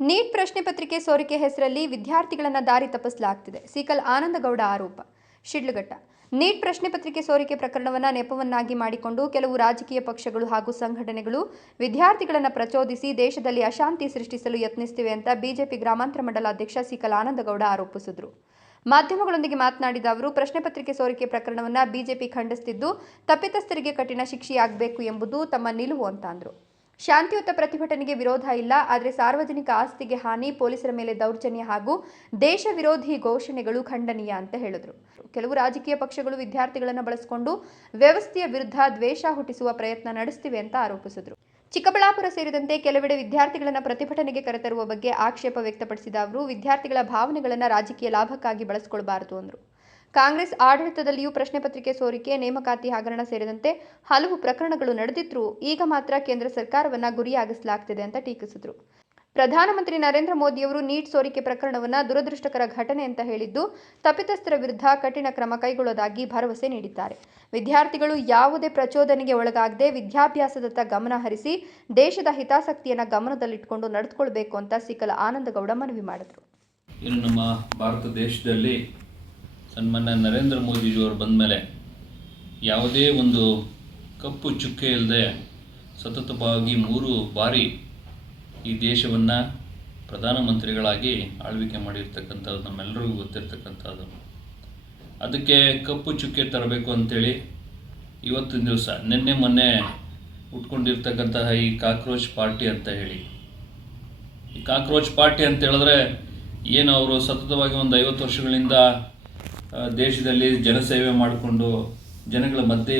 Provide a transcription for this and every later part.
Neat ಪ್ರಶ್ನೆ ಪತ್ರಿಕೆ ಸೋರಿಕೆ ಹೆಸರಲ್ಲಿ ವಿದ್ಯಾರ್ಥಿಗಳನ್ನು ದಾರಿ ತಪ್ಪಿಸಲಾಗುತ್ತಿದೆ. ಸಿಕಲ್ ಆನಂದಗೌಡ ಆರೋಪ. ಶಿಡ್ಲಘಟ್ಟ. ನೀಟ್ ಪ್ರಶ್ನೆ ಪತ್ರಿಕೆ ಸೋರಿಕೆ ಪ್ರಕರಣವನ್ನು ನೆಪವನ್ನಾಗಿ ಮಾಡಿಕೊಂಡು ಕೆಲವು ರಾಜಕೀಯ ಪಕ್ಷಗಳು ಹಾಗೂ ಸಂಘಟನೆಗಳು ವಿದ್ಯಾರ್ಥಿಗಳನ್ನು ಪ್ರಚೋದಿಸಿ ದೇಶದಲ್ಲಿ ಅಶಾಂತಿ ಸೃಷ್ಟಿಸಲು ಯತ್ನಿಸುತ್ತಿವೆ ಅಂತ ಬಿಜೆಪಿ ಗ್ರಾಮಾಂತರ ಮಂಡಲ ಅಧ್ಯಕ್ಷ ಸಿಕಲ್ ಆನಂದಗೌಡ ಆರೋಪಿಸಿದರು. ಮಾಧ್ಯಮಗಳೊಂದಿಗೆ ಮಾತನಾಡಿದ ಅವರು, ಪ್ರಶ್ನೆ ಪತ್ರಿಕೆ ಸೋರಿಕೆ ಪ್ರಕರಣವನ್ನು ಬಿಜೆಪಿ ಖಂಡಿಸುತ್ತಿದ್ದು, ತಪ್ಪಿತಸ್ಥರಿಗೆ ಕಠಿಣ ಶಿಕ್ಷೆಯಾಗಬೇಕು ಎಂಬುದು ತಮ್ಮ ನಿಲುವು ಅಂತ ಅಂದರು. ಶಾಂತಿಯುತ ಪ್ರತಿಭಟನೆಗೆ ವಿರೋಧ ಇಲ್ಲ, ಆದರೆ ಸಾರ್ವಜನಿಕ ಆಸ್ತಿಗೆ ಹಾನಿ, ಪೊಲೀಸರ ಮೇಲೆ ದೌರ್ಜನ್ಯ ಹಾಗೂ ದೇಶ ವಿರೋಧಿ ಘೋಷಣೆಗಳು ಖಂಡನೀಯ ಅಂತ ಹೇಳಿದರು. ಕೆಲವು ರಾಜಕೀಯ ಪಕ್ಷಗಳು ವಿದ್ಯಾರ್ಥಿಗಳನ್ನು ಬಳಸಿಕೊಂಡು ವ್ಯವಸ್ಥೆಯ ವಿರುದ್ಧ ದ್ವೇಷ ಹುಟ್ಟಿಸುವ ಪ್ರಯತ್ನ ನಡೆಸುತ್ತಿವೆ ಅಂತ ಆರೋಪಿಸಿದರು. ಚಿಕ್ಕಬಳ್ಳಾಪುರ ಸೇರಿದಂತೆ ಕೆಲವೆಡೆ ವಿದ್ಯಾರ್ಥಿಗಳನ್ನು ಪ್ರತಿಭಟನೆಗೆ ಕರೆತರುವ ಬಗ್ಗೆ ಆಕ್ಷೇಪ ವ್ಯಕ್ತಪಡಿಸಿದ ಅವರು, ವಿದ್ಯಾರ್ಥಿಗಳ ಭಾವನೆಗಳನ್ನು ರಾಜಕೀಯ ಲಾಭಕ್ಕಾಗಿ ಬಳಸಿಕೊಳ್ಳಬಾರದು ಎಂದರು. ಕಾಂಗ್ರೆಸ್ ಆಡಳಿತದಲ್ಲಿಯೂ ಪ್ರಶ್ನೆ ಪತ್ರಿಕೆ ಸೋರಿಕೆ, ನೇಮಕಾತಿ ಹಗರಣ ಸೇರಿದಂತೆ ಹಲವು ಪ್ರಕರಣಗಳು ನಡೆದಿದ್ದರೂ ಈಗ ಮಾತ್ರ ಕೇಂದ್ರ ಸರ್ಕಾರವನ್ನು ಗುರಿಯಾಗಿಸಲಾಗುತ್ತಿದೆ ಅಂತ ಟೀಕಿಸಿದರು. ಪ್ರಧಾನಮಂತ್ರಿ ನರೇಂದ್ರ ಮೋದಿಯವರು ನೀಟ್ ಸೋರಿಕೆ ಪ್ರಕರಣವನ್ನು ದುರದೃಷ್ಟಕರ ಘಟನೆ ಅಂತ ಹೇಳಿದ್ದು, ತಪ್ಪಿತಸ್ಥರ ವಿರುದ್ಧ ಕಠಿಣ ಕ್ರಮ ಕೈಗೊಳ್ಳುವುದಾಗಿ ಭರವಸೆ ನೀಡಿದ್ದಾರೆ. ವಿದ್ಯಾರ್ಥಿಗಳು ಯಾವುದೇ ಪ್ರಚೋದನೆಗೆ ಒಳಗಾಗದೆ ವಿದ್ಯಾಭ್ಯಾಸದತ್ತ ಗಮನ ಹರಿಸಿ ದೇಶದ ಹಿತಾಸಕ್ತಿಯನ್ನು ಗಮನದಲ್ಲಿಟ್ಟುಕೊಂಡು ನಡೆದುಕೊಳ್ಳಬೇಕು ಅಂತ ಸಿಕಲ್ ಆನಂದಗೌಡ ಮನವಿ ಮಾಡಿದರು. ಇನ್ನು ನಮ್ಮ ಭಾರತ ದೇಶದಲ್ಲಿ ಸನ್ಮಾನ್ಯ ನರೇಂದ್ರ ಮೋದಿಜಿಯವರು ಬಂದ ಮೇಲೆ ಯಾವುದೇ ಒಂದು ಕಪ್ಪು ಚುಕ್ಕೆ ಇಲ್ಲದೆ ಸತತವಾಗಿ 3 ಬಾರಿ ಈ ದೇಶವನ್ನು ಪ್ರಧಾನಮಂತ್ರಿಗಳಾಗಿ ಆಳ್ವಿಕೆ ಮಾಡಿರ್ತಕ್ಕಂಥದ್ದು ನಮ್ಮೆಲ್ಲರಿಗೂ ಗೊತ್ತಿರ್ತಕ್ಕಂಥದ್ದು. ಅದಕ್ಕೆ ಕಪ್ಪು ಚುಕ್ಕೆ ತರಬೇಕು ಅಂಥೇಳಿ ಇವತ್ತಿನ ದಿವಸ ನಿನ್ನೆ ಮೊನ್ನೆ ಉಟ್ಕೊಂಡಿರ್ತಕ್ಕಂತಹ ಈ ಕಾಕ್ರೋಚ್ ಪಾರ್ಟಿ ಅಂತ ಹೇಳಿ, ಈ ಕಾಕ್ರೋಚ್ ಪಾರ್ಟಿ ಅಂತ ಹೇಳಿದ್ರೆ ಏನು, ಅವರು ಸತತವಾಗಿ ಒಂದು 50 ವರ್ಷಗಳಿಂದ ದೇಶದಲ್ಲಿ ಜನಸೇವೆ ಮಾಡಿಕೊಂಡು ಜನಗಳ ಮಧ್ಯೆ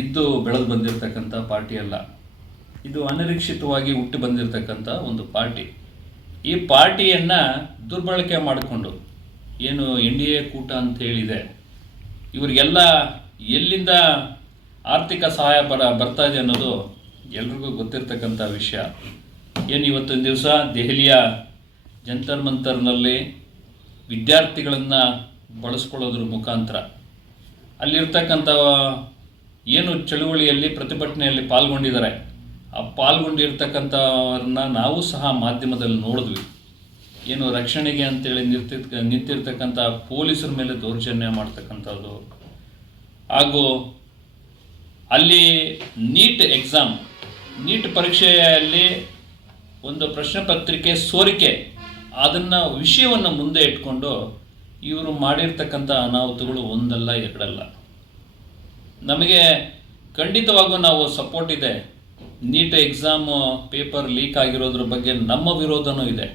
ಇದ್ದು ಬೆಳೆದು ಬಂದಿರತಕ್ಕಂಥ ಪಾರ್ಟಿ ಅಲ್ಲ. ಇದು ಅನಿರೀಕ್ಷಿತವಾಗಿ ಹುಟ್ಟಿ ಬಂದಿರತಕ್ಕಂಥ ಒಂದು ಪಾರ್ಟಿ. ಈ ಪಾರ್ಟಿಯನ್ನು ದುರ್ಬಳಕೆ ಮಾಡಿಕೊಂಡು ಏನು NDA ಕೂಟ ಅಂತ ಹೇಳಿದೆ, ಇವರಿಗೆಲ್ಲ ಎಲ್ಲಿಂದ ಆರ್ಥಿಕ ಸಹಾಯ ಬರ್ತಾ ಇದೆ ಅನ್ನೋದು ಎಲ್ರಿಗೂ ಗೊತ್ತಿರ್ತಕ್ಕಂಥ ವಿಷಯ. ಏನು ಇವತ್ತಿನ ದಿವಸ ದೆಹಲಿಯ ಜಂತರ್ ಮಂತರ್ನಲ್ಲಿ ವಿದ್ಯಾರ್ಥಿಗಳನ್ನು ಬಳಸ್ಕೊಳ್ಳೋದ್ರ ಮುಖಾಂತರ ಅಲ್ಲಿರ್ತಕ್ಕಂಥ ಏನು ಚಳುವಳಿಯಲ್ಲಿ ಪ್ರತಿಭಟನೆಯಲ್ಲಿ ಪಾಲ್ಗೊಂಡಿದ್ದಾರೆ, ಆ ಪಾಲ್ಗೊಂಡಿರ್ತಕ್ಕಂಥವ್ರನ್ನ ನಾವು ಸಹ ಮಾಧ್ಯಮದಲ್ಲಿ ನೋಡಿದ್ವಿ. ಏನು ರಕ್ಷಣೆಗೆ ಅಂತೇಳಿ ನಿಂತಿರ್ತಕ್ಕಂಥ ಪೊಲೀಸರ ಮೇಲೆ ದೌರ್ಜನ್ಯ ಮಾಡ್ತಕ್ಕಂಥದ್ದು, ಹಾಗೂ ಅಲ್ಲಿ ನೀಟ್ ಪರೀಕ್ಷೆಯಲ್ಲಿ ಒಂದು ಪ್ರಶ್ನೆ ಪತ್ರಿಕೆ ಸೋರಿಕೆ ಅದನ್ನು ವಿಷಯವನ್ನು ಮುಂದೆ ಇಟ್ಕೊಂಡು ಇವರು ಮಾಡಿರ್ತಕ್ಕಂಥ ಅನಾಹುತಗಳು ಒಂದಲ್ಲ ಎರಡಲ್ಲ. ನಮಗೆ ಖಂಡಿತವಾಗೂ ನಾವು ಸಪೋರ್ಟ್ ಇದೆ. ನೀಟ್ ಎಕ್ಸಾಮ್ ಪೇಪರ್ ಲೀಕ್ ಆಗಿರೋದ್ರ ಬಗ್ಗೆ ನಮ್ಮ ವಿರೋಧನೂ ಇದೆ.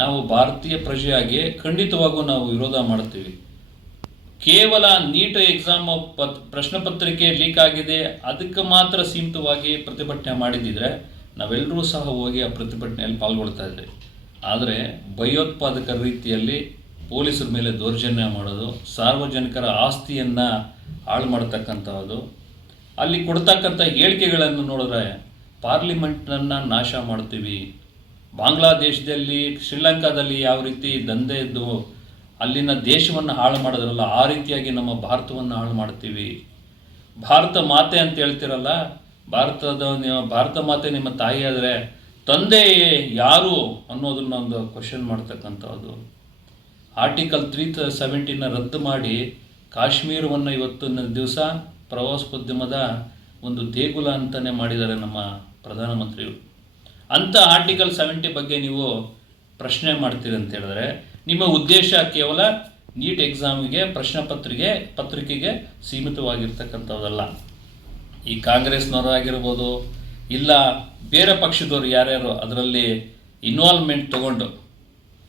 ನಾವು ಭಾರತೀಯ ಪ್ರಜೆಯಾಗಿ ಖಂಡಿತವಾಗೂ ನಾವು ವಿರೋಧ ಮಾಡ್ತೀವಿ. ಕೇವಲ ನೀಟ್ ಎಕ್ಸಾಮ್ ಪ್ರಶ್ನೆ ಪತ್ರಿಕೆ ಲೀಕ್ ಆಗಿದೆ ಅದಕ್ಕೆ ಮಾತ್ರ ಸೀಮಿತವಾಗಿ ಪ್ರತಿಭಟನೆ ಮಾಡಿದ್ದಿದ್ರೆ ನಾವೆಲ್ಲರೂ ಸಹ ಹೋಗಿ ಆ ಪ್ರತಿಭಟನೆಯಲ್ಲಿ ಪಾಲ್ಗೊಳ್ತಾ ಇದ್ವಿ. ಆದರೆ ಭಯೋತ್ಪಾದಕ ರೀತಿಯಲ್ಲಿ ಪೊಲೀಸರ ಮೇಲೆ ದೌರ್ಜನ್ಯ ಮಾಡೋದು, ಸಾರ್ವಜನಿಕರ ಆಸ್ತಿಯನ್ನು ಹಾಳು ಮಾಡ್ತಕ್ಕಂಥದ್ದು, ಅಲ್ಲಿ ಕೊಡ್ತಕ್ಕಂಥ ಹೇಳಿಕೆಗಳನ್ನು ನೋಡಿದ್ರೆ ಪಾರ್ಲಿಮೆಂಟನ್ನು ನಾಶ ಮಾಡ್ತೀವಿ, ಬಾಂಗ್ಲಾದೇಶದಲ್ಲಿ ಶ್ರೀಲಂಕಾದಲ್ಲಿ ಯಾವ ರೀತಿ ದಂಧೆ ಇದ್ದು ಅಲ್ಲಿನ ದೇಶವನ್ನು ಹಾಳು ಮಾಡೋದ್ರಲ್ಲ ಆ ರೀತಿಯಾಗಿ ನಮ್ಮ ಭಾರತವನ್ನು ಹಾಳು ಮಾಡ್ತೀವಿ, ಭಾರತ ಮಾತೆ ಅಂತ ಹೇಳ್ತಿರಲ್ಲ, ಭಾರತ ಮಾತೆ ನಿಮ್ಮ ತಾಯಿ ಆದರೆ ತಂದೆ ಯಾರು ಅನ್ನೋದನ್ನೊಂದು ಕ್ವಶನ್ ಮಾಡ್ತಕ್ಕಂಥದ್ದು. ಆರ್ಟಿಕಲ್ 370 ರದ್ದು ಮಾಡಿ ಕಾಶ್ಮೀರವನ್ನು ಇವತ್ತಿನ ದಿವಸ ಪ್ರವಾಸೋದ್ಯಮದ ಒಂದು ದೇಗುಲ ಅಂತಲೇ ಮಾಡಿದ್ದಾರೆ ನಮ್ಮ ಪ್ರಧಾನಮಂತ್ರಿಗಳು. ಅಂಥ ಆರ್ಟಿಕಲ್ 70 ಬಗ್ಗೆ ನೀವು ಪ್ರಶ್ನೆ ಮಾಡ್ತೀರಿ ಅಂತ ಹೇಳಿದ್ರೆ ನಿಮ್ಮ ಉದ್ದೇಶ ಕೇವಲ ನೀಟ್ ಎಕ್ಸಾಮಿಗೆ ಪ್ರಶ್ನೆ ಪತ್ರಿಕೆಗೆ ಸೀಮಿತವಾಗಿರ್ತಕ್ಕಂಥದ್ದಲ್ಲ. ಈ ಕಾಂಗ್ರೆಸ್ನವರು ಆಗಿರ್ಬೋದು, ಇಲ್ಲ ಬೇರೆ ಪಕ್ಷದವರು ಯಾರ್ಯಾರು ಅದರಲ್ಲಿ ಇನ್ವಾಲ್ವ್ಮೆಂಟ್ ತಗೊಂಡು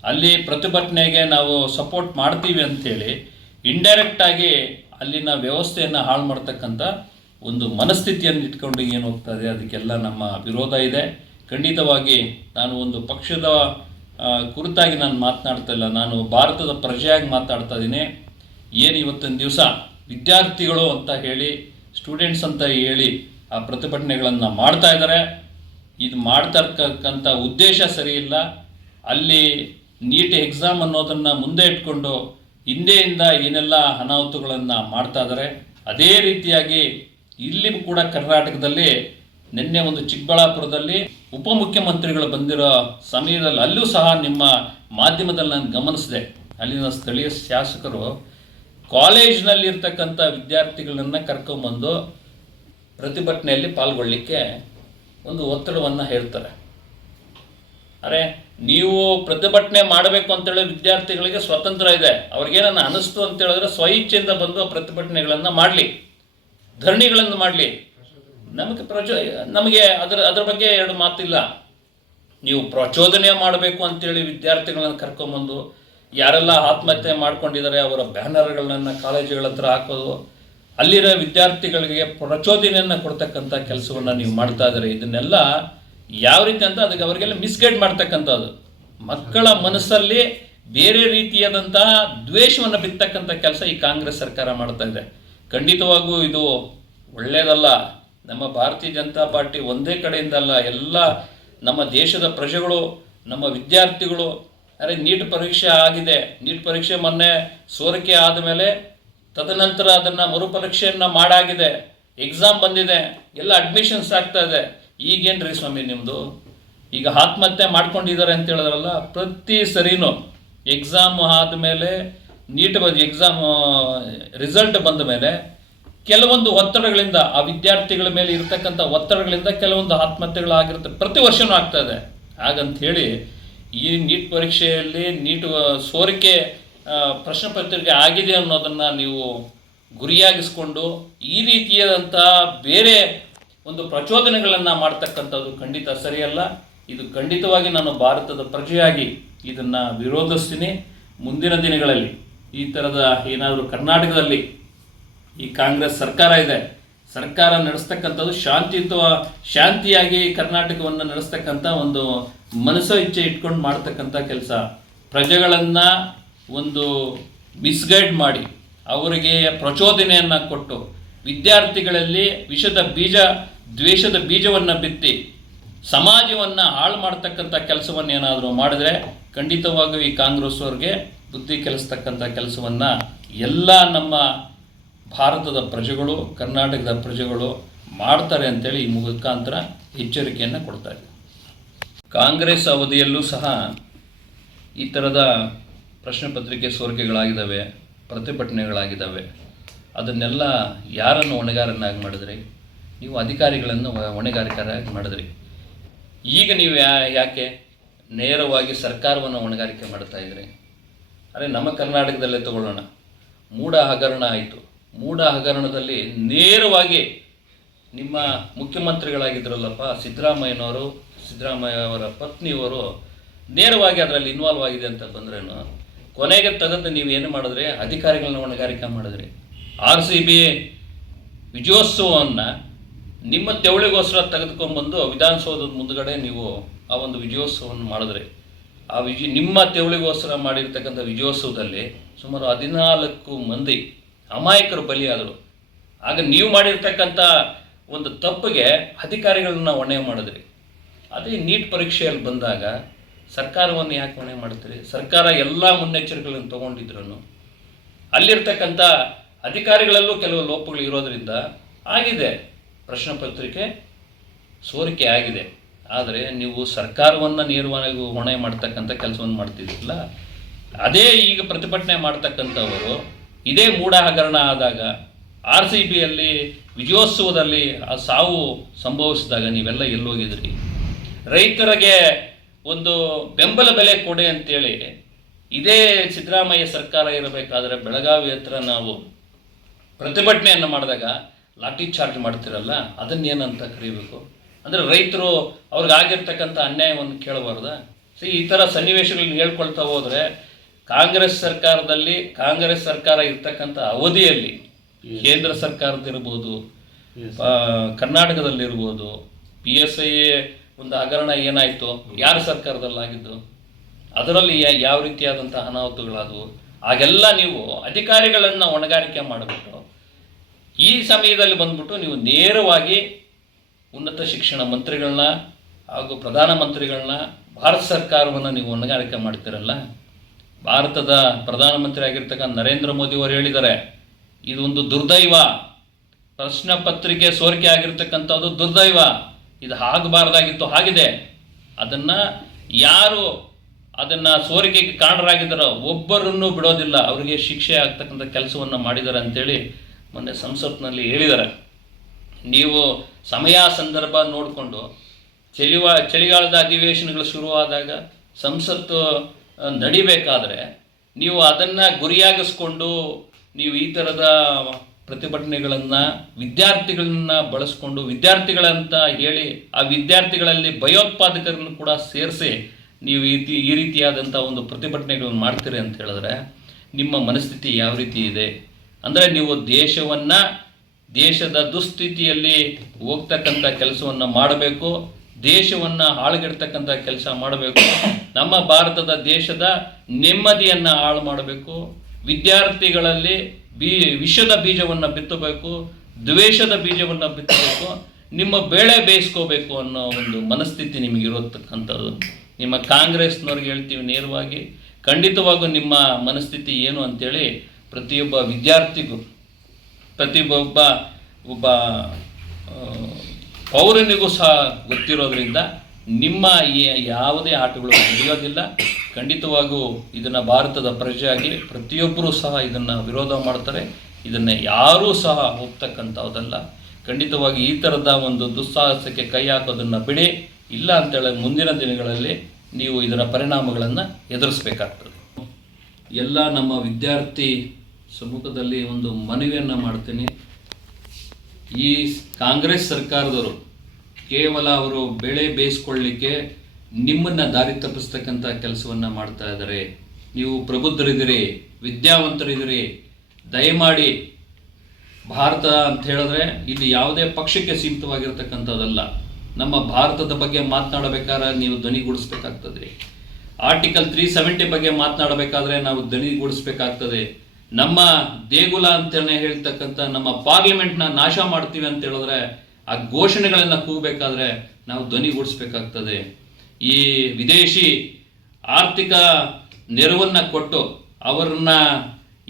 ಅಲ್ಲಿ ಪ್ರತಿಭಟನೆಗೆ ನಾವು ಸಪೋರ್ಟ್ ಮಾಡ್ತೀವಿ ಅಂಥೇಳಿ ಇಂಡೈರೆಕ್ಟಾಗಿ ಅಲ್ಲಿನ ವ್ಯವಸ್ಥೆಯನ್ನು ಹಾಳು ಮಾಡ್ತಕ್ಕಂಥ ಒಂದು ಮನಸ್ಥಿತಿಯನ್ನು ಇಟ್ಕೊಂಡು ಏನು ಹೋಗ್ತದೆ, ಅದಕ್ಕೆಲ್ಲ ನಮ್ಮ ವಿರೋಧ ಇದೆ. ಖಂಡಿತವಾಗಿ ನಾನು ಒಂದು ಪಕ್ಷದ ಕುರಿತಾಗಿ ನಾನು ಮಾತನಾಡ್ತಾ ಇಲ್ಲ, ನಾನು ಭಾರತದ ಪ್ರಜೆಯಾಗಿ ಮಾತಾಡ್ತಾ ಇದ್ದೀನಿ. ಏನು ಇವತ್ತಿನ ದಿವಸ ವಿದ್ಯಾರ್ಥಿಗಳು ಅಂತ ಹೇಳಿ, ಸ್ಟೂಡೆಂಟ್ಸ್ ಅಂತ ಹೇಳಿ ಆ ಪ್ರತಿಭಟನೆಗಳನ್ನು ಮಾಡ್ತಾ ಇದ್ದಾರೆ. ಇದು ಮಾಡ್ತಕ್ಕಂಥ ಉದ್ದೇಶ ಸರಿ ಇಲ್ಲ. ಅಲ್ಲಿ ನೀಟ್ ಎಕ್ಸಾಮ್ ಅನ್ನೋದನ್ನು ಮುಂದೆ ಇಟ್ಕೊಂಡು ಹಿಂದೆಯಿಂದ ಏನೆಲ್ಲ ಅನಾಹುತಗಳನ್ನು ಮಾಡ್ತಾ ಇದ್ದಾರೆ, ಅದೇ ರೀತಿಯಾಗಿ ಇಲ್ಲಿ ಕೂಡ ಕರ್ನಾಟಕದಲ್ಲಿ ನಿನ್ನೆ ಒಂದು ಚಿಕ್ಕಬಳ್ಳಾಪುರದಲ್ಲಿ ಉಪಮುಖ್ಯಮಂತ್ರಿಗಳು ಬಂದಿರೋ ಸಮಯದಲ್ಲಿ ಅಲ್ಲೂ ಸಹ ನಿಮ್ಮ ಮಾಧ್ಯಮದಲ್ಲಿ ನಾನು ಗಮನಿಸಿದೆ, ಅಲ್ಲಿನ ಸ್ಥಳೀಯ ಶಾಸಕರು ಕಾಲೇಜ್ನಲ್ಲಿರ್ತಕ್ಕಂಥ ವಿದ್ಯಾರ್ಥಿಗಳನ್ನ ಕರ್ಕೊಂಬಂದು ಪ್ರತಿಭಟನೆಯಲ್ಲಿ ಪಾಲ್ಗೊಳ್ಳಿಕ್ಕೆ ಒಂದು ಒತ್ತಡವನ್ನು ಹೇರ್ತಾರೆ. ಅರೆ, ನೀವು ಪ್ರತಿಭಟನೆ ಮಾಡಬೇಕು ಅಂತೇಳಿ ವಿದ್ಯಾರ್ಥಿಗಳಿಗೆ ಸ್ವತಂತ್ರ ಇದೆ, ಅವ್ರಿಗೇನನ್ನ ಅನಿಸ್ತು ಅಂತ ಹೇಳಿದ್ರೆ ಸ್ವಇಚ್ಛೆಯಿಂದ ಬಂದು ಪ್ರತಿಭಟನೆಗಳನ್ನು ಮಾಡಲಿ, ಧರಣಿಗಳನ್ನು ಮಾಡಲಿ. ನಮಗೆ ಅದರ ಬಗ್ಗೆ ಎರಡು ಮಾತಿಲ್ಲ. ನೀವು ಪ್ರಚೋದನೆ ಮಾಡಬೇಕು ಅಂತೇಳಿ ವಿದ್ಯಾರ್ಥಿಗಳನ್ನು ಕರ್ಕೊಂಬಂದು ಯಾರೆಲ್ಲ ಆತ್ಮಹತ್ಯೆ ಮಾಡ್ಕೊಂಡಿದ್ದಾರೆ ಅವರ ಬ್ಯಾನರ್ಗಳನ್ನು ಕಾಲೇಜುಗಳ ಹತ್ರ ಹಾಕೋದು, ಅಲ್ಲಿರೋ ವಿದ್ಯಾರ್ಥಿಗಳಿಗೆ ಪ್ರಚೋದನೆಯನ್ನು ಕೊಡ್ತಕ್ಕಂಥ ಕೆಲಸವನ್ನು ನೀವು ಮಾಡ್ತಾ ಇದ್ದಾರೆ. ಇದನ್ನೆಲ್ಲ ಯಾವ ರೀತಿ ಅಂತ ಅದಕ್ಕೆ ಅವರಿಗೆಲ್ಲ ಮಿಸ್ಗೈಡ್ ಮಾಡ್ತಕ್ಕಂಥದ್ದು, ಮಕ್ಕಳ ಮನಸ್ಸಲ್ಲಿ ಬೇರೆ ರೀತಿಯಾದಂತಹ ದ್ವೇಷವನ್ನು ಬಿತ್ತಕ್ಕಂಥ ಕೆಲಸ ಈ ಕಾಂಗ್ರೆಸ್ ಸರ್ಕಾರ ಮಾಡ್ತಾ ಇದೆ. ಖಂಡಿತವಾಗೂ ಇದು ಒಳ್ಳೆಯದಲ್ಲ. ನಮ್ಮ ಭಾರತೀಯ ಜನತಾ ಪಾರ್ಟಿ ಒಂದೇ ಕಡೆಯಿಂದಲ್ಲ, ಎಲ್ಲ ನಮ್ಮ ದೇಶದ ಪ್ರಜೆಗಳು, ನಮ್ಮ ವಿದ್ಯಾರ್ಥಿಗಳು, ಅರೆ ನೀಟ್ ಪರೀಕ್ಷೆ ಆಗಿದೆ, ನೀಟ್ ಪರೀಕ್ಷೆ ಮೊನ್ನೆ ಸೋರಿಕೆ ಆದಮೇಲೆ ತದನಂತರ ಅದನ್ನು ಮರುಪರೀಕ್ಷೆಯನ್ನು ಮಾಡಾಗಿದೆ, ಎಕ್ಸಾಮ್ ಬಂದಿದೆ, ಎಲ್ಲ ಅಡ್ಮಿಷನ್ಸ್ ಆಗ್ತಾ ಇದೆ. ಈಗೇನ್ರಿ ಸ್ವಾಮಿ ನಿಮ್ಮದು? ಈಗ ಆತ್ಮಹತ್ಯೆ ಮಾಡ್ಕೊಂಡಿದ್ದಾರೆ ಅಂತ ಹೇಳಿದ್ರಲ್ಲ, ಪ್ರತಿ ಸರಿನೂ ಎಕ್ಸಾಮ್ ಆದಮೇಲೆ ನೀಟ್ ಎಕ್ಸಾಮ್ ರಿಸಲ್ಟ್ ಬಂದ ಮೇಲೆ ಕೆಲವೊಂದು ಒತ್ತಡಗಳಿಂದ, ಆ ವಿದ್ಯಾರ್ಥಿಗಳ ಮೇಲೆ ಇರತಕ್ಕಂಥ ಒತ್ತಡಗಳಿಂದ ಕೆಲವೊಂದು ಆತ್ಮಹತ್ಯೆಗಳಾಗಿರುತ್ತೆ, ಪ್ರತಿ ವರ್ಷವೂ ಆಗ್ತಾ ಇದೆ. ಹಾಗಂಥೇಳಿ ಈ ನೀಟ್ ಪರೀಕ್ಷೆಯಲ್ಲಿ ನೀಟ್ ಸೋರಿಕೆ ಪ್ರಶ್ನೆ ಪತ್ರಿಕೆ ಆಗಿದೆ ಅನ್ನೋದನ್ನು ನೀವು ಗುರಿಯಾಗಿಸ್ಕೊಂಡು ಈ ರೀತಿಯಾದಂಥ ಬೇರೆ ಒಂದು ಪ್ರಚೋದನೆಗಳನ್ನು ಮಾಡ್ತಕ್ಕಂಥದ್ದು ಖಂಡಿತ ಸರಿಯಲ್ಲ. ಇದು ಖಂಡಿತವಾಗಿ ನಾನು ಭಾರತದ ಪ್ರಜೆಯಾಗಿ ಇದನ್ನು ವಿರೋಧಿಸ್ತೀನಿ. ಮುಂದಿನ ದಿನಗಳಲ್ಲಿ ಈ ಥರದ ಏನಾದರೂ ಕರ್ನಾಟಕದಲ್ಲಿ ಈ ಕಾಂಗ್ರೆಸ್ ಸರ್ಕಾರ ಇದೆ, ಸರ್ಕಾರ ನಡೆಸ್ತಕ್ಕಂಥದ್ದು ಶಾಂತಿಯಾಗಿ ಕರ್ನಾಟಕವನ್ನು ನಡೆಸ್ತಕ್ಕಂಥ ಒಂದು ಮನಸ್ಸು ಇಚ್ಛೆ ಇಟ್ಕೊಂಡು ಮಾಡ್ತಕ್ಕಂಥ ಕೆಲಸ, ಪ್ರಜೆಗಳನ್ನು ಒಂದು ಮಿಸ್ಗೈಡ್ ಮಾಡಿ ಅವರಿಗೆ ಪ್ರಚೋದನೆಯನ್ನು ಕೊಟ್ಟು ವಿದ್ಯಾರ್ಥಿಗಳಲ್ಲಿ ವಿಷದ ಬೀಜ, ದ್ವೇಷದ ಬೀಜವನ್ನು ಬಿತ್ತಿ ಸಮಾಜವನ್ನು ಹಾಳು ಮಾಡ್ತಕ್ಕಂಥ ಕೆಲಸವನ್ನು ಏನಾದರೂ ಮಾಡಿದ್ರೆ ಖಂಡಿತವಾಗಿಯೂ ಈ ಕಾಂಗ್ರೆಸ್ ಅವ್ರಿಗೆ ಬುದ್ಧಿ ಕಲಿಸ್ತಕ್ಕಂಥ ಕೆಲಸವನ್ನು ಎಲ್ಲ ನಮ್ಮ ಭಾರತದ ಪ್ರಜೆಗಳು, ಕರ್ನಾಟಕದ ಪ್ರಜೆಗಳು ಮಾಡ್ತಾರೆ ಅಂತೇಳಿ ಈ ಮುಖಾಂತರ ಎಚ್ಚರಿಕೆಯನ್ನು ಕೊಡ್ತಾ ಇದ್ದಾರೆ. ಕಾಂಗ್ರೆಸ್ ಅವಧಿಯಲ್ಲೂ ಸಹ ಈ ಥರದ ಪ್ರಶ್ನೆ ಪತ್ರಿಕೆ ಸೋರಿಕೆಗಳಾಗಿದ್ದಾವೆ, ಪ್ರತಿಭಟನೆಗಳಾಗಿದ್ದಾವೆ. ಅದನ್ನೆಲ್ಲ ಯಾರನ್ನು ಹೊಣೆಗಾರನ್ನಾಗಿ ಮಾಡಿದ್ರಿ? ನೀವು ಅಧಿಕಾರಿಗಳನ್ನು ಹೊಣೆಗಾರಿಕೆಯಾಗಿ ಮಾಡಿದ್ರಿ. ಈಗ ನೀವು ಯಾಕೆ ನೇರವಾಗಿ ಸರ್ಕಾರವನ್ನು ಹೊಣೆಗಾರಿಕೆ ಮಾಡ್ತಾ ಇದ್ರಿ? ಅರೆ, ನಮ್ಮ ಕರ್ನಾಟಕದಲ್ಲೇ ತಗೊಳ್ಳೋಣ, ಮೂಢ ಹಗರಣ ಆಯಿತು. ಮೂಢ ಹಗರಣದಲ್ಲಿ ನೇರವಾಗಿ ನಿಮ್ಮ ಮುಖ್ಯಮಂತ್ರಿಗಳಾಗಿದ್ದರಲ್ಲಪ್ಪ ಸಿದ್ದರಾಮಯ್ಯ ಅವರ ಪತ್ನಿಯವರು ನೇರವಾಗಿ ಅದರಲ್ಲಿ ಇನ್ವಾಲ್ವ್ ಆಗಿದೆ ಅಂತ ಬಂದ್ರೇನು, ಕೊನೆಗೆ ತೆಗೆದು ನೀವೇನು ಮಾಡಿದ್ರಿ? ಅಧಿಕಾರಿಗಳನ್ನ ಹೊಣೆಗಾರಿಕೆ ಮಾಡಿದ್ರಿ. RCB ವಿಜಯೋತ್ಸವವನ್ನು ನಿಮ್ಮ ತೆವಳಿಗೋಸ್ಕರ ತೆಗೆದುಕೊಂಡ್ಬಂದು ವಿಧಾನಸೌಧದ ಮುಂದುಗಡೆ ನೀವು ಆ ಒಂದು ವಿಜಯೋತ್ಸವವನ್ನು ಮಾಡಿದ್ರಿ. ಆ ನಿಮ್ಮ ತೆವಳಿಗೋಸ್ಕರ ಮಾಡಿರ್ತಕ್ಕಂಥ ವಿಜಯೋತ್ಸವದಲ್ಲಿ ಸುಮಾರು 14 ಮಂದಿ ಅಮಾಯಕರು ಬಲಿಯಾದರು. ಆಗ ನೀವು ಮಾಡಿರ್ತಕ್ಕಂಥ ಒಂದು ತಪ್ಪಿಗೆ ಅಧಿಕಾರಿಗಳನ್ನ ಹೊಣೆ ಮಾಡಿದ್ರಿ. ಅದೇ ನೀಟ್ ಪರೀಕ್ಷೆಯಲ್ಲಿ ಬಂದಾಗ ಸರ್ಕಾರವನ್ನು ಯಾಕೆ ಹೊಣೆ ಮಾಡ್ತೀರಿ? ಸರ್ಕಾರ ಎಲ್ಲ ಮುನ್ನೆಚ್ಚರಿಕೆಗಳನ್ನು ತೊಗೊಂಡಿದ್ರು ಅಲ್ಲಿರ್ತಕ್ಕಂಥ ಅಧಿಕಾರಿಗಳಲ್ಲೂ ಕೆಲವು ಲೋಪಗಳು ಇರೋದರಿಂದ ಆಗಿದೆ, ಪ್ರಶ್ನೆ ಪತ್ರಿಕೆ ಸೋರಿಕೆ ಆಗಿದೆ. ಆದರೆ ನೀವು ಸರ್ಕಾರವನ್ನು ನೇರವಾಗಿ ಹೊಣೆ ಮಾಡ್ತಕ್ಕಂಥ ಕೆಲಸವನ್ನು ಮಾಡ್ತಿದ್ದಿಲ್ಲ. ಅದೇ ಈಗ ಪ್ರತಿಭಟನೆ ಮಾಡ್ತಕ್ಕಂಥವರು ಇದೇ ಮೂಢ ಹಗರಣ ಆದಾಗ RCBಯಲ್ಲಿ ವಿಜಯೋತ್ಸವದಲ್ಲಿ ಆ ಸಾವು ಸಂಭವಿಸಿದಾಗ ನೀವೆಲ್ಲ ಎಲ್ಲೋಗಿದ್ರಿ? ರೈತರಿಗೆ ಒಂದು ಬೆಂಬಲ ಬೆಲೆ ಕೊಡಿ ಅಂತೇಳಿ ಇದೇ ಸಿದ್ದರಾಮಯ್ಯ ಸರ್ಕಾರ ಇರಬೇಕಾದ್ರೆ ಬೆಳಗಾವಿ ಹತ್ರ ನಾವು ಪ್ರತಿಭಟನೆಯನ್ನು ಮಾಡಿದಾಗ ಲಾಠಿ ಚಾರ್ಜ್ ಮಾಡ್ತಿರಲ್ಲ, ಅದನ್ನೇನಂತ ಕರೀಬೇಕು? ಅಂದರೆ ರೈತರು ಅವ್ರಿಗಾಗಿರ್ತಕ್ಕಂಥ ಅನ್ಯಾಯವನ್ನು ಕೇಳಬಾರ್ದ? ಈ ಥರ ಸನ್ನಿವೇಶಗಳನ್ನ ಹೇಳ್ಕೊಳ್ತಾ ಹೋದರೆ ಕಾಂಗ್ರೆಸ್ ಸರ್ಕಾರ ಇರ್ತಕ್ಕಂಥ ಅವಧಿಯಲ್ಲಿ ಕೇಂದ್ರ ಸರ್ಕಾರದಿರ್ಬೋದು, ಕರ್ನಾಟಕದಲ್ಲಿರ್ಬೋದು, PSI ಒಂದು ಹಗರಣ ಏನಾಯಿತು, ಯಾರ ಸರ್ಕಾರದಲ್ಲಾಗಿದ್ದು, ಅದರಲ್ಲಿ ಯಾವ ರೀತಿಯಾದಂಥ ಅನಾಹುತಗಳಾದವು, ಆಗೆಲ್ಲ ನೀವು ಅಧಿಕಾರಿಗಳನ್ನು ಹೊಣೆಗಾರಿಕೆ ಮಾಡಿಬಿಟ್ಟು ಈ ಸಮಯದಲ್ಲಿ ಬಂದ್ಬಿಟ್ಟು ನೀವು ನೇರವಾಗಿ ಉನ್ನತ ಶಿಕ್ಷಣ ಮಂತ್ರಿಗಳನ್ನ ಹಾಗೂ ಪ್ರಧಾನಮಂತ್ರಿಗಳನ್ನ, ಭಾರತ ಸರ್ಕಾರವನ್ನು ನೀವು ಹೊಣೆಗಾರಿಕೆ ಮಾಡ್ತೀರಲ್ಲ. ಭಾರತದ ಪ್ರಧಾನಮಂತ್ರಿ ಆಗಿರ್ತಕ್ಕಂಥ ನರೇಂದ್ರ ಮೋದಿ ಅವರು ಹೇಳಿದ್ದಾರೆ, ಇದೊಂದು ದುರ್ದೈವ, ಪ್ರಶ್ನೆ ಪತ್ರಿಕೆ ಸೋರಿಕೆ ಆಗಿರ್ತಕ್ಕಂಥದ್ದು ದುರ್ದೈವ. ಇದು ಆಗಬಾರ್ದಾಗಿತ್ತು, ಆಗಿದೆ. ಅದನ್ನು ಯಾರು ಅದನ್ನು ಸೋರಿಕೆಗೆ ಕಾರಣರಾಗಿದ್ದಾರೋ ಒಬ್ಬರನ್ನು ಬಿಡೋದಿಲ್ಲ, ಅವರಿಗೆ ಶಿಕ್ಷೆ ಆಗ್ತಕ್ಕಂಥ ಕೆಲಸವನ್ನು ಮಾಡಿದ್ದಾರೆ ಅಂತೇಳಿ ಮೊನ್ನೆ ಸಂಸತ್ನಲ್ಲಿ ಹೇಳಿದ್ದಾರೆ. ನೀವು ಸಮಯ ಸಂದರ್ಭ ನೋಡಿಕೊಂಡು ಚಳಿಗಾಲದ ಅಧಿವೇಶನಗಳು ಶುರುವಾದಾಗ ಸಂಸತ್ತು ನಡಿಬೇಕಾದ್ರೆ ನೀವು ಅದನ್ನು ಗುರಿಯಾಗಿಸ್ಕೊಂಡು ನೀವು ಈ ಥರದ ಪ್ರತಿಭಟನೆಗಳನ್ನು ವಿದ್ಯಾರ್ಥಿಗಳನ್ನ ಬಳಸ್ಕೊಂಡು ವಿದ್ಯಾರ್ಥಿಗಳಂತ ಹೇಳಿ ಆ ವಿದ್ಯಾರ್ಥಿಗಳಲ್ಲಿ ಭಯೋತ್ಪಾದಕರನ್ನು ಕೂಡ ಸೇರಿಸಿ ನೀವು ಈ ರೀತಿಯಾದಂಥ ಒಂದು ಪ್ರತಿಭಟನೆಗಳನ್ನು ಮಾಡ್ತೀರಿ ಅಂತ ಹೇಳಿದ್ರೆ ನಿಮ್ಮ ಮನಸ್ಥಿತಿ ಯಾವ ರೀತಿ ಇದೆ ಅಂದರೆ ನೀವು ದೇಶದ ದುಸ್ಥಿತಿಯಲ್ಲಿ ಹೋಗ್ತಕ್ಕಂಥ ಕೆಲಸವನ್ನು ಮಾಡಬೇಕು, ದೇಶವನ್ನು ಹಾಳುಗೆಡ್ತಕ್ಕಂಥ ಕೆಲಸ ಮಾಡಬೇಕು, ನಮ್ಮ ಭಾರತದ ದೇಶದ ನೆಮ್ಮದಿಯನ್ನು ಹಾಳು ಮಾಡಬೇಕು, ವಿದ್ಯಾರ್ಥಿಗಳಲ್ಲಿ ವಿಷದ ಬೀಜವನ್ನು ಬಿತ್ತಬೇಕು, ದ್ವೇಷದ ಬೀಜವನ್ನು ಬಿತ್ತಬೇಕು, ನಿಮ್ಮ ಬೇಳೆ ಬೇಯಿಸ್ಕೋಬೇಕು ಅನ್ನೋ ಒಂದು ಮನಸ್ಥಿತಿ ನಿಮಗಿರತಕ್ಕಂಥದ್ದು. ನಿಮ್ಮ ಕಾಂಗ್ರೆಸ್ನವ್ರಿಗೆ ಹೇಳ್ತೀವಿ ನೇರವಾಗಿ, ಖಂಡಿತವಾಗೂ ನಿಮ್ಮ ಮನಸ್ಥಿತಿ ಏನು ಅಂತೇಳಿ ಪ್ರತಿಯೊಬ್ಬ ವಿದ್ಯಾರ್ಥಿಗೂ ಒಬ್ಬ ಪೌರನಿಗೂ ಸಹ ಗೊತ್ತಿರೋದ್ರಿಂದ ನಿಮ್ಮ ಈ ಯಾವುದೇ ಆಟಗಳು ನಡೆಯೋದಿಲ್ಲ. ಖಂಡಿತವಾಗೂ ಇದನ್ನು ಭಾರತದ ಪ್ರಜೆಯಾಗಿ ಪ್ರತಿಯೊಬ್ಬರೂ ಸಹ ಇದನ್ನು ವಿರೋಧ ಮಾಡ್ತಾರೆ. ಇದನ್ನು ಯಾರೂ ಸಹ ಒಪ್ತಕ್ಕಂಥದ್ದಲ್ಲ. ಖಂಡಿತವಾಗಿ ಈ ಥರದ ಒಂದು ದುಸ್ಸಾಹಸಕ್ಕೆ ಕೈ ಹಾಕೋದನ್ನು ಬಿಡಿ, ಇಲ್ಲ ಅಂತೇಳಿ ಮುಂದಿನ ದಿನಗಳಲ್ಲಿ ನೀವು ಇದರ ಪರಿಣಾಮಗಳನ್ನು ಎದುರಿಸಬೇಕಾಗ್ತದೆ. ಎಲ್ಲ ನಮ್ಮ ವಿದ್ಯಾರ್ಥಿ ಸಮ್ಮುಖದಲ್ಲಿ ಒಂದು ಮನವಿಯನ್ನು ಮಾಡ್ತೀನಿ. ಈ ಕಾಂಗ್ರೆಸ್ ಸರ್ಕಾರದವರು ಕೇವಲ ಅವರು ಬೆಳೆ ಬೇಯಿಸ್ಕೊಳ್ಳಿಕ್ಕೆ ನಿಮ್ಮನ್ನು ದಾರಿ ತಪ್ಪಿಸ್ತಕ್ಕಂಥ ಕೆಲಸವನ್ನು ಮಾಡ್ತಾ ಇದ್ದಾರೆ. ನೀವು ಪ್ರಬುದ್ಧರಿದ್ದೀರಿ, ವಿದ್ಯಾವಂತರಿದ್ದೀರಿ, ದಯಮಾಡಿ ಭಾರತ ಅಂತ ಹೇಳಿದ್ರೆ ಇಲ್ಲಿ ಯಾವುದೇ ಪಕ್ಷಕ್ಕೆ ಸೀಮಿತವಾಗಿರ್ತಕ್ಕಂಥದ್ದಲ್ಲ. ನಮ್ಮ ಭಾರತದ ಬಗ್ಗೆ ಮಾತನಾಡಬೇಕಾದ್ರೆ ನೀವು ಧ್ವನಿಗೂಡಿಸ್ಬೇಕಾಗ್ತದೆ. ಆರ್ಟಿಕಲ್ 370 ಬಗ್ಗೆ ಮಾತನಾಡಬೇಕಾದ್ರೆ ನಾವು ಧ್ವನಿಗೂಡಿಸ್ಬೇಕಾಗ್ತದೆ. ನಮ್ಮ ದೇಗುಲ ಅಂತಲೇ ಹೇಳ್ತಕ್ಕಂಥ ನಮ್ಮ ಪಾರ್ಲಿಮೆಂಟ್ನ ನಾಶ ಮಾಡ್ತೀವಿ ಅಂತ ಹೇಳಿದ್ರೆ ಆ ಘೋಷಣೆಗಳನ್ನು ಕೂಗಬೇಕಾದ್ರೆ ನಾವು ಧ್ವನಿಗೂಡಿಸ್ಬೇಕಾಗ್ತದೆ. ಈ ವಿದೇಶಿ ಆರ್ಥಿಕ ನೆರವನ್ನು ಕೊಟ್ಟು ಅವರನ್ನ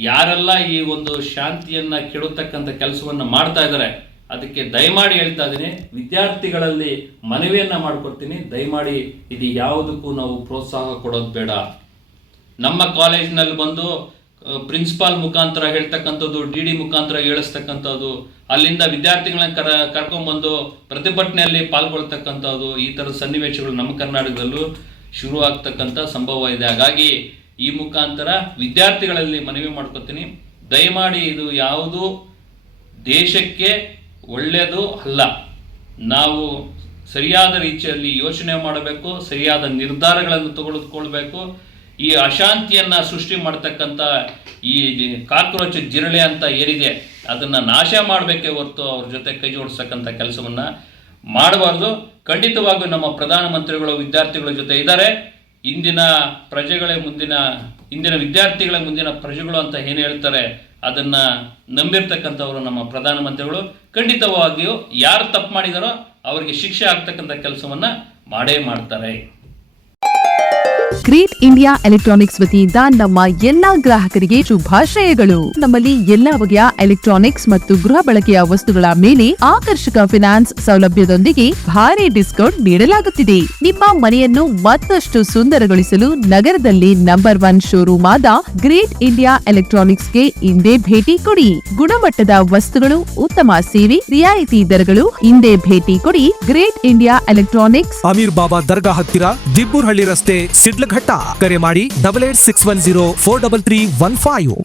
ಯಾರೆಲ್ಲ ಈ ಒಂದು ಶಾಂತಿಯನ್ನು ಕೆಡತಕ್ಕಂಥ ಕೆಲಸವನ್ನು ಮಾಡ್ತಾ ಇದ್ದಾರೆ ಅದಕ್ಕೆ ದಯಮಾಡಿ ಹೇಳ್ತಾ ಇದ್ದೀನಿ, ವಿದ್ಯಾರ್ಥಿಗಳಲ್ಲಿ ಮನವಿಯನ್ನು ಮಾಡ್ಕೊಡ್ತೀನಿ, ದಯಮಾಡಿ ಇದು ಯಾವುದಕ್ಕೂ ನಾವು ಪ್ರೋತ್ಸಾಹ ಕೊಡೋದು ಬೇಡ. ನಮ್ಮ ಕಾಲೇಜಿನಲ್ಲಿ ಬಂದು ಪ್ರಿನ್ಸಿಪಾಲ್ ಮುಖಾಂತರ ಹೇಳ್ತಕ್ಕಂಥದ್ದು, DD ಮುಖಾಂತರ ಹೇಳಿಸ್ತಕ್ಕಂಥದ್ದು, ಅಲ್ಲಿಂದ ವಿದ್ಯಾರ್ಥಿಗಳನ್ನ ಕರ್ಕೊಂಡ್ಬಂದು ಪ್ರತಿಭಟನೆಯಲ್ಲಿ ಪಾಲ್ಗೊಳ್ತಕ್ಕಂಥದ್ದು, ಈ ಥರದ ಸನ್ನಿವೇಶಗಳು ನಮ್ಮ ಕರ್ನಾಟಕದಲ್ಲೂ ಶುರು ಆಗ್ತಕ್ಕಂಥ ಸಂಭವ ಇದೆ. ಹಾಗಾಗಿ ಈ ಮುಖಾಂತರ ವಿದ್ಯಾರ್ಥಿಗಳಲ್ಲಿ ಮನವಿ ಮಾಡ್ಕೊತೀನಿ, ದಯಮಾಡಿ ಇದು ಯಾವುದು ದೇಶಕ್ಕೆ ಒಳ್ಳೆಯದು ಅಲ್ಲ. ನಾವು ಸರಿಯಾದ ರೀತಿಯಲ್ಲಿ ಯೋಚನೆ ಮಾಡಬೇಕು, ಸರಿಯಾದ ನಿರ್ಧಾರಗಳನ್ನು ತೆಗೆದುಕೊಳ್ಬೇಕು. ಈ ಅಶಾಂತಿಯನ್ನು ಸೃಷ್ಟಿ ಮಾಡ್ತಕ್ಕಂಥ ಈ ಕಾಕ್ರೋಚ್ ಜಿರಳೆ ಅಂತ ಏನಿದೆ ಅದನ್ನು ನಾಶ ಮಾಡಬೇಕೇ ಹೊರತು ಅವ್ರ ಜೊತೆ ಕೈ ಜೋಡಿಸ್ತಕ್ಕಂಥ ಕೆಲಸವನ್ನು ಮಾಡಬಾರ್ದು. ಖಂಡಿತವಾಗಿಯೂ ನಮ್ಮ ಪ್ರಧಾನಮಂತ್ರಿಗಳು ವಿದ್ಯಾರ್ಥಿಗಳ ಜೊತೆ ಇದ್ದಾರೆ. ಇಂದಿನ ವಿದ್ಯಾರ್ಥಿಗಳ ಮುಂದಿನ ಪ್ರಜೆಗಳು ಅಂತ ಏನು ಹೇಳ್ತಾರೆ ಅದನ್ನು ನಂಬಿರ್ತಕ್ಕಂಥವರು ನಮ್ಮ ಪ್ರಧಾನಮಂತ್ರಿಗಳು. ಖಂಡಿತವಾಗಿಯೂ ಯಾರು ತಪ್ಪು ಮಾಡಿದಾರೋ ಅವರಿಗೆ ಶಿಕ್ಷೆ ಆಗ್ತಕ್ಕಂಥ ಕೆಲಸವನ್ನು ಮಾಡೇ ಮಾಡ್ತಾರೆ. ಗ್ರೇಟ್ ಇಂಡಿಯಾ ಎಲೆಕ್ಟ್ರಾನಿಕ್ಸ್ ವತಿಯಿಂದ ನಮ್ಮ ಎಲ್ಲಾ ಗ್ರಾಹಕರಿಗೆ ಶುಭಾಶಯಗಳು. ನಮ್ಮಲ್ಲಿ ಎಲ್ಲಾ ಬಗೆಯ ಎಲೆಕ್ಟ್ರಾನಿಕ್ಸ್ ಮತ್ತು ಗೃಹ ಬಳಕೆಯ ವಸ್ತುಗಳ ಮೇಲೆ ಆಕರ್ಷಕ ಫಿನಾನ್ಸ್ ಸೌಲಭ್ಯದೊಂದಿಗೆ ಭಾರಿ ಡಿಸ್ಕೌಂಟ್ ನೀಡಲಾಗುತ್ತಿದೆ. ನಿಮ್ಮ ಮನೆಯನ್ನು ಮತ್ತಷ್ಟು ಸುಂದರಗೊಳಿಸಲು ನಗರದಲ್ಲಿ ನಂಬರ್ 1 ಶೋರೂಮ್ ಆದ ಗ್ರೇಟ್ ಇಂಡಿಯಾ ಎಲೆಕ್ಟ್ರಾನಿಕ್ಸ್ಗೆ ಇಂದೇ ಭೇಟಿ ಕೊಡಿ. ಗುಣಮಟ್ಟದ ವಸ್ತುಗಳು, ಉತ್ತಮ ಸೇವೆ, ರಿಯಾಯಿತಿ ದರಗಳು. ಇಂದೇ ಭೇಟಿ ಕೊಡಿ ಗ್ರೇಟ್ ಇಂಡಿಯಾ ಎಲೆಕ್ಟ್ರಾನಿಕ್ಸ್, ಅಮೀರ್ ಬಾಬಾ ದರ್ಗಾ ಹತ್ತಿರ, ದಿಬ್ಬೂರ್ಹಳ್ಳಿ ರಸ್ತೆ, ಸಿಡ್ಲಘಟ್ಟ. ಕರೆ ಮಾಡಿ 8861043315.